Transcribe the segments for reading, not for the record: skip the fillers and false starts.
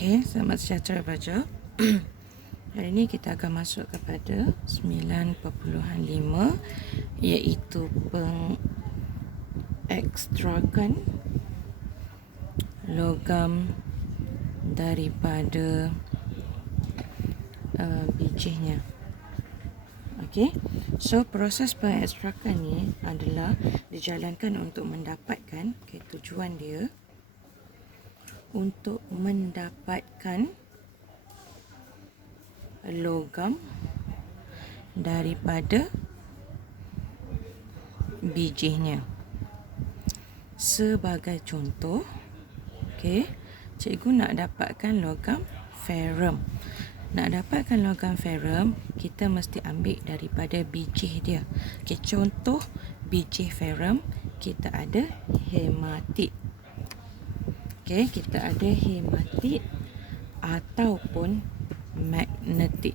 Okey, selamat sejahtera pelajar. Hari ini kita akan masuk kepada 9.5 iaitu pengekstrakan logam daripada bijihnya. Okey, so proses pengekstrakan ni adalah dijalankan untuk mendapatkan tujuan dia untuk mendapatkan logam daripada bijihnya. Sebagai contoh, okey, cikgu nak dapatkan logam ferrum. Nak dapatkan logam ferrum, kita mesti ambil daripada bijih dia. Okey, contoh bijih ferrum, kita ada hematit. Okey, kita ada hematit ataupun magnetit.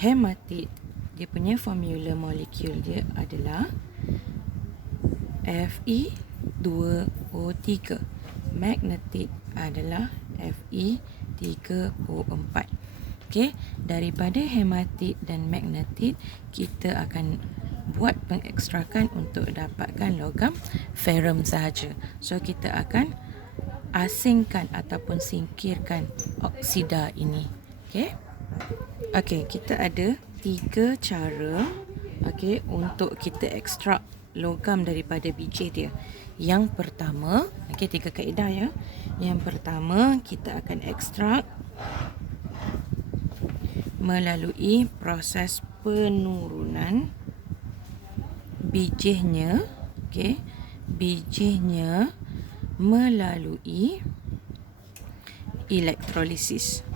Hematit, dia punya formula molekul dia adalah Fe2O3. Magnetit adalah Fe3O4. Okey, daripada hematit dan magnetit kita akan buat pengekstrakan untuk dapatkan logam ferrum sahaja. So kita akan asingkan ataupun singkirkan oksida ini. Okey. Okey, kita ada 3 cara untuk kita ekstrak logam daripada bijih dia. Yang pertama, 3 kaedah ya. Yang pertama, kita akan ekstrak melalui proses penurunan bijihnya, bijihnya melalui elektrolisis.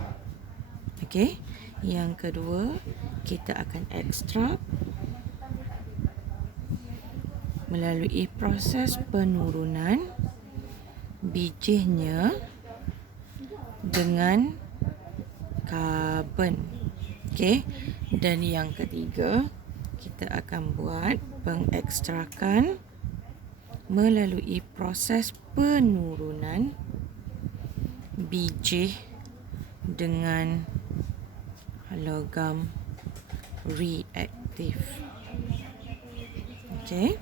Okey, yang kedua kita akan ekstrak melalui proses penurunan bijihnya dengan karbon. Okey, dan yang ketiga kita akan buat pengekstrakan melalui proses penurunan bijih dengan logam reaktif. Okey.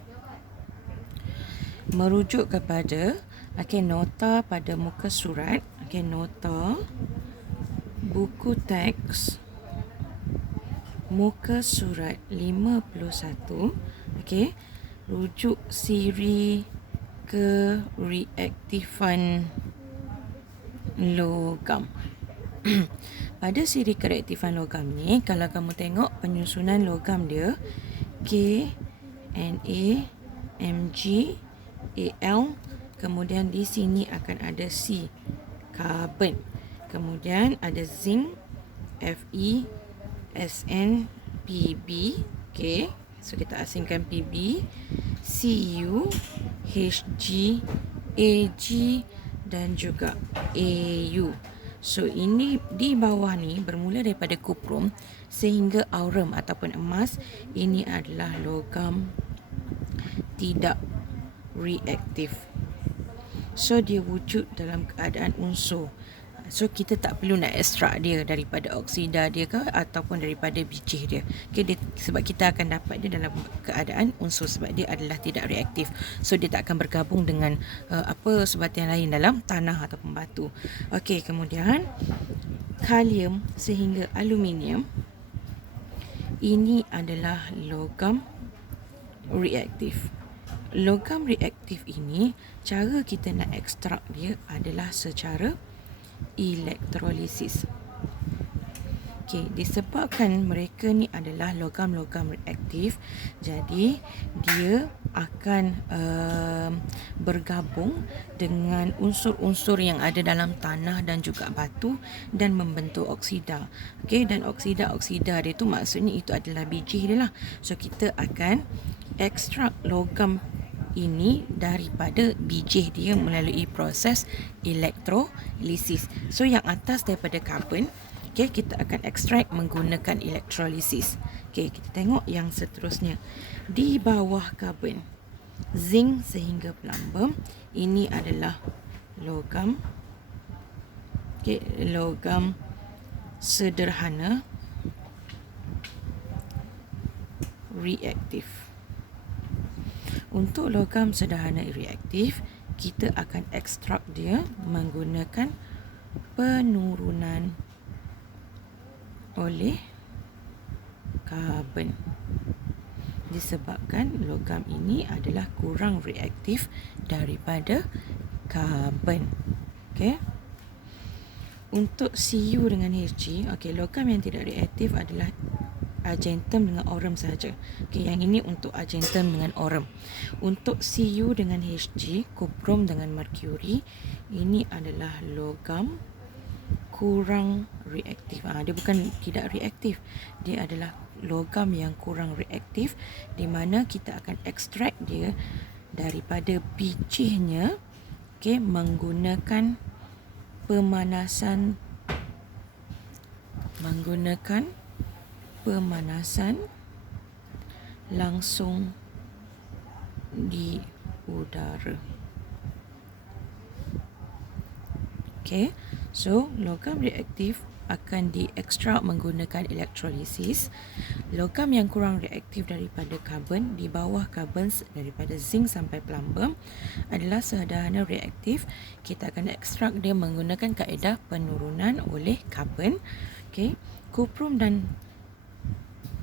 Merujuk kepada nota pada muka surat, nota buku teks muka surat 51, rujuk siri kereaktifan logam. Pada siri kereaktifan logam ni, kalau kamu tengok penyusunan logam dia, K, Na, Mg, Al, kemudian di sini akan ada C, karbon. Kemudian ada zinc, Fe, Sn, Pb. Okey, so kita asingkan Pb, Cu, Hg, Ag dan juga Au. So ini di bawah ni bermula daripada kuprum sehingga aurum ataupun emas. Ini adalah logam tidak reaktif. So dia wujud dalam keadaan unsur. So kita tak perlu nak ekstrak dia daripada oksida dia ke ataupun daripada bijih dia. Sebab kita akan dapat dia dalam keadaan unsur sebab dia adalah tidak reaktif. So dia tak akan bergabung dengan sebatian lain dalam tanah ataupun batu. Okey, kemudian kalium sehingga aluminium ini adalah logam reaktif. Logam reaktif ini cara kita nak ekstrak dia adalah secara elektrolisis. Okey, disebabkan mereka ni adalah logam-logam reaktif, jadi dia akan bergabung dengan unsur-unsur yang ada dalam tanah dan juga batu dan membentuk oksida. Okey, dan oksida-oksida dia tu maksudnya itu adalah bijih dia lah. So kita akan ekstrak logam ini daripada bijih dia melalui proses elektrolisis. So yang atas daripada karbon, kita akan ekstrak menggunakan elektrolisis. Kita tengok yang seterusnya. Di bawah karbon, zinc sehingga platinum, ini adalah logam Okey, logam sederhana reaktif. Untuk logam sederhana reaktif, kita akan ekstrak dia menggunakan penurunan oleh karbon. Disebabkan logam ini adalah kurang reaktif daripada karbon. Okey. Untuk Cu dengan Hg, okey, logam yang tidak reaktif adalah argentum dengan aurum sahaja. Okey, yang ini untuk argentum dengan aurum. Untuk Cu dengan Hg, kuprum dengan merkuri, ini adalah logam kurang reaktif. Dia bukan tidak reaktif, dia adalah logam yang kurang reaktif, di mana kita akan ekstrak dia daripada bijihnya, okey, menggunakan pemanasan langsung di udara. Okay, so logam reaktif akan diekstrak menggunakan elektrolisis. Logam yang kurang reaktif daripada karbon, di bawah karbon daripada zinc sampai plumbum, adalah sederhana reaktif. Kita akan ekstrak dia menggunakan kaedah penurunan oleh karbon. Okay, kuprum dan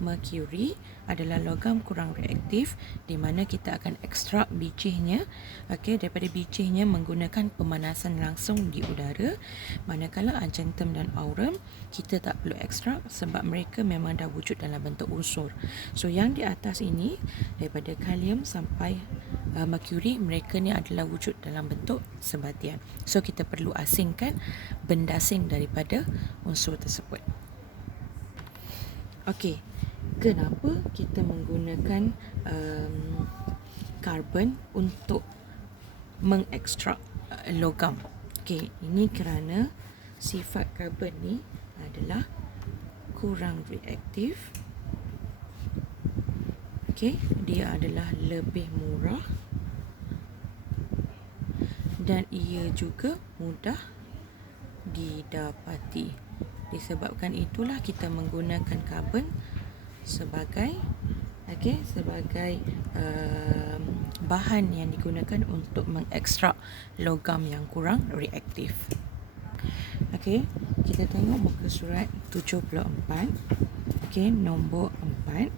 merkuri adalah logam kurang reaktif, di mana kita akan ekstrak bijihnya, okey, daripada bijihnya menggunakan pemanasan langsung di udara. Manakala argentum dan aurum kita tak perlu ekstrak sebab mereka memang dah wujud dalam bentuk unsur. So yang di atas ini daripada kalium sampai merkuri, mereka ni adalah wujud dalam bentuk sebatian. So kita perlu asingkan benda asing daripada unsur tersebut. Okey, kenapa kita menggunakan karbon untuk mengekstrak logam? Okey, ini kerana sifat karbon ni adalah kurang reaktif. Okey, dia adalah lebih murah dan ia juga mudah didapati. Disebabkan itulah kita menggunakan karbon sebagai bahan yang digunakan untuk mengekstrak logam yang kurang reaktif. Okey, kita tengok muka surat 74. Okey, nombor 4.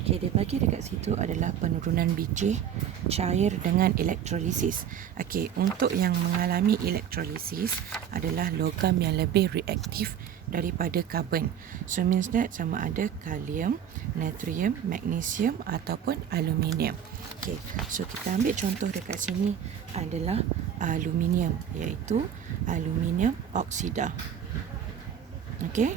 Okey, dia bagi dekat situ adalah penurunan bijih cair dengan elektrolisis. Okey, untuk yang mengalami elektrolisis adalah logam yang lebih reaktif daripada karbon. So means that sama ada kalium, natrium, magnesium ataupun aluminium. Okey, so kita ambil contoh dekat sini adalah aluminium, iaitu aluminium oksida. Okey.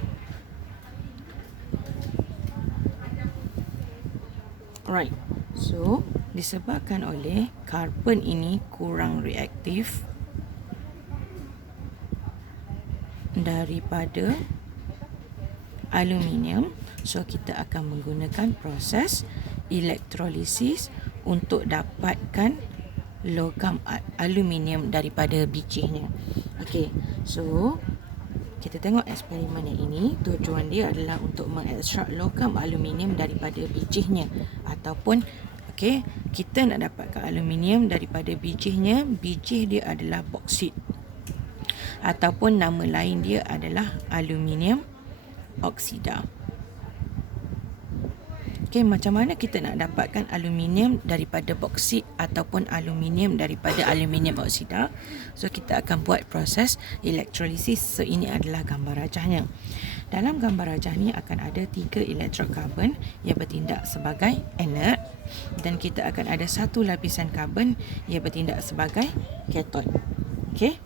Alright. So disebabkan oleh karbon ini kurang reaktif daripada aluminium, so kita akan menggunakan proses elektrolisis untuk dapatkan logam aluminium daripada bijihnya. Okey, so kita tengok eksperimen yang ini. Tujuan dia adalah untuk mengekstrak logam aluminium daripada bijihnya, ataupun okey, kita nak dapatkan aluminium daripada bijihnya. Bijih dia adalah boksit, ataupun nama lain dia adalah aluminium oksida. Okey, macam mana kita nak dapatkan aluminium daripada boksit ataupun aluminium daripada aluminium oksida? So kita akan buat proses elektrolisis. So ini adalah gambar rajahnya. Dalam gambar rajah ni akan ada 3 elektrod karbon yang bertindak sebagai anode, dan kita akan ada satu lapisan karbon yang bertindak sebagai katot. Okey.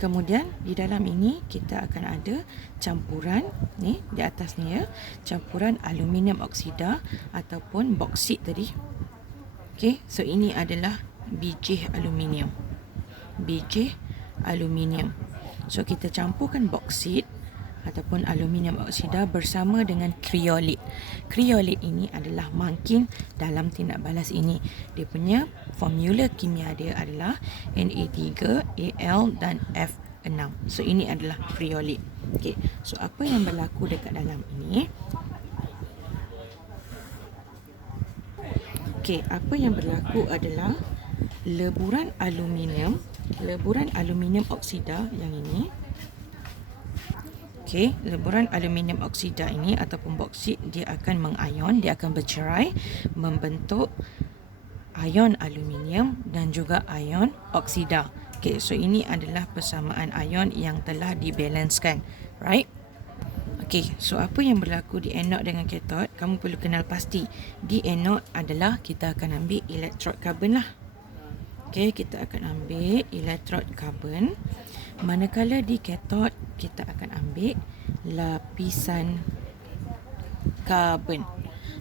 Kemudian di dalam ini kita akan ada campuran ni di atas ni ya, campuran aluminium oksida ataupun boksit tadi. Okey, so ini adalah bijih aluminium. Bijih aluminium. So kita campurkan boksit ataupun aluminium oksida bersama dengan kriolit. Kriolit ini adalah mangkin dalam tindak balas ini. Dia punya formula kimia dia adalah Na3, Al dan F6. So ini adalah kriolit. Okey, so apa yang berlaku dekat dalam ini? Okey, apa yang berlaku adalah leburan aluminium oksida yang ini. Okey, leburan aluminium oksida ini ataupun boksit, dia akan mengion, dia akan bercerai membentuk ion aluminium dan juga ion oksida. Okey, so ini adalah persamaan ion yang telah dibalanskan, right? Okey, so apa yang berlaku di anode dengan kathod, kamu perlu kenal pasti. Di anode adalah kita akan ambil elektrod karbon lah. Okey, kita akan ambil elektrod karbon. Manakala di kathod kita akan ambil lapisan karbon.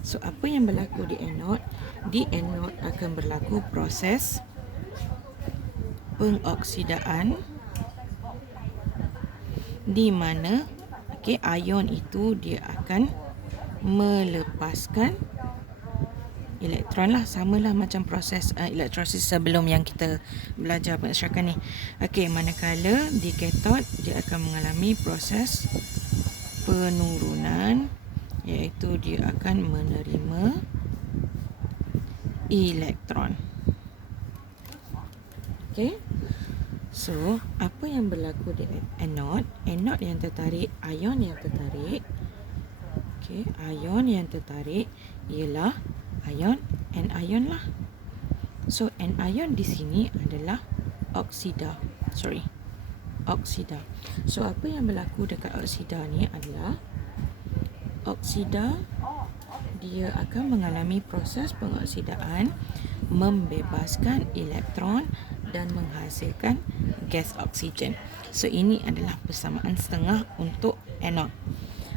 So apa yang berlaku di anode? Di anode akan berlaku proses pengoksidaan di mana ion itu dia akan melepaskan elektron lah, samalah macam proses elektrolisis sebelum yang kita belajar pengesyarakan ni. Okey, manakala di kathod dia akan mengalami proses penurunan, iaitu dia akan menerima elektron. Okey, so apa yang berlaku di anode? Anode yang tertarik, ion yang tertarik. Okey, ion yang tertarik ialah ion anion lah. So anion di sini adalah oksida. So apa yang berlaku dekat oksida ni adalah oksida dia akan mengalami proses pengoksidaan, membebaskan elektron dan menghasilkan gas oksigen. So ini adalah persamaan setengah untuk anode.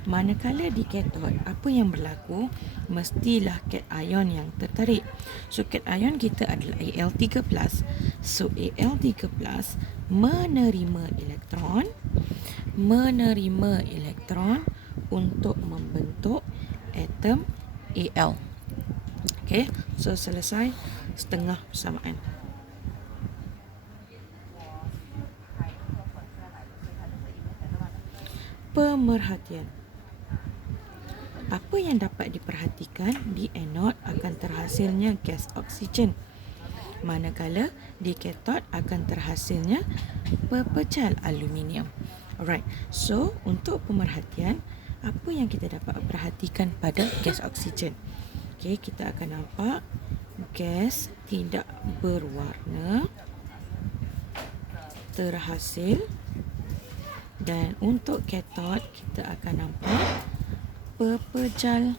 Manakala di kathod, apa yang berlaku? Mestilah cation yang tertarik. So cation kita adalah Al3+. So Al3+ menerima elektron untuk membentuk atom Al. Okey, so selesai setengah persamaan. Pemerhatian. Apa yang dapat diperhatikan di anode akan terhasilnya gas oksigen, manakala di kathod akan terhasilnya pepecah aluminium. Alright, so untuk pemerhatian, apa yang kita dapat perhatikan pada gas oksigen? Okay, kita akan nampak gas tidak berwarna terhasil, dan untuk kathod kita akan nampak pepejal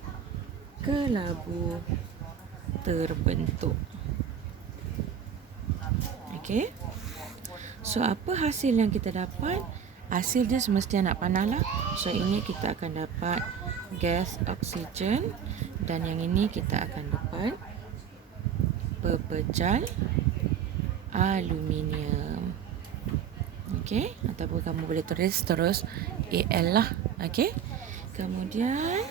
kelabu terbentuk. Okey. So apa hasil yang kita dapat? Hasil dia semestinya nak panah lah. So ini kita akan dapat gas oksigen, dan yang ini kita akan dapat pepejal aluminium. Okey, ataupun kamu boleh tulis terus Al lah. Okey. Kemudian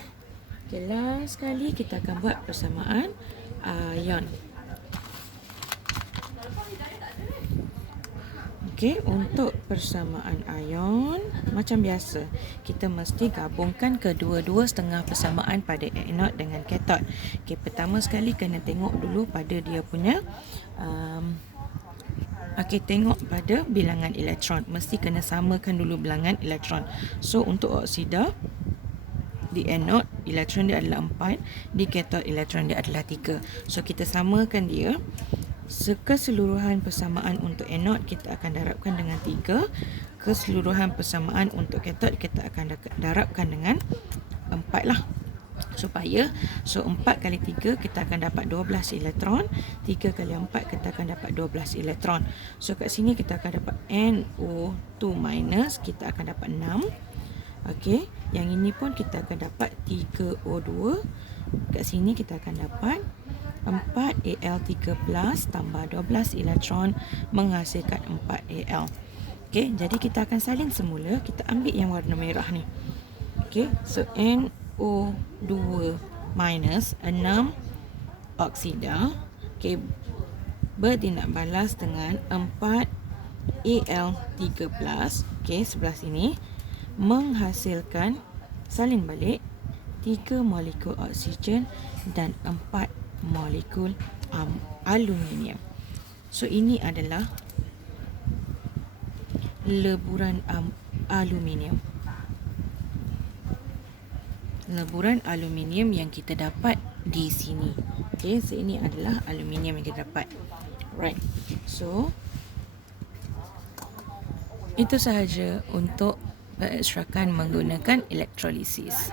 last sekali kita akan buat persamaan ion. Okey, untuk persamaan ion macam biasa, kita mesti gabungkan kedua-dua setengah persamaan pada anode dengan kathod. Okey, pertama sekali kena tengok dulu pada dia punya tengok pada bilangan elektron. Mesti kena samakan dulu bilangan elektron. So untuk oksida, di anode elektron dia adalah 4, di kathod elektron dia adalah 3. So kita samakan dia. Keseluruhan persamaan untuk anode kita akan darabkan dengan 3. Keseluruhan persamaan untuk kathod kita akan darabkan dengan 4 lah. Supaya 4 kali 3 kita akan dapat 12 elektron, 3 kali 4 kita akan dapat 12 elektron. So kat sini kita akan dapat NO2- kita akan dapat 6. Okey, yang ini pun kita akan dapat 3O2. Kat sini kita akan dapat 4Al3+ tambah 12 elektron menghasilkan 4Al. Okey, jadi kita akan salin semula. Kita ambil yang warna merah ni. Okey, so NO2 minus 6 oksida. Okey, bertindak balas dengan 4 Al3+. Okey, sebelah sini menghasilkan salin balik 3 molekul oksigen dan 4 molekul aluminium. So ini adalah leburan aluminium. Leburan aluminium yang kita dapat di sini. Okey, so ini adalah aluminium yang kita dapat. Right. So itu sahaja untuk pengekstrakan menggunakan elektrolisis.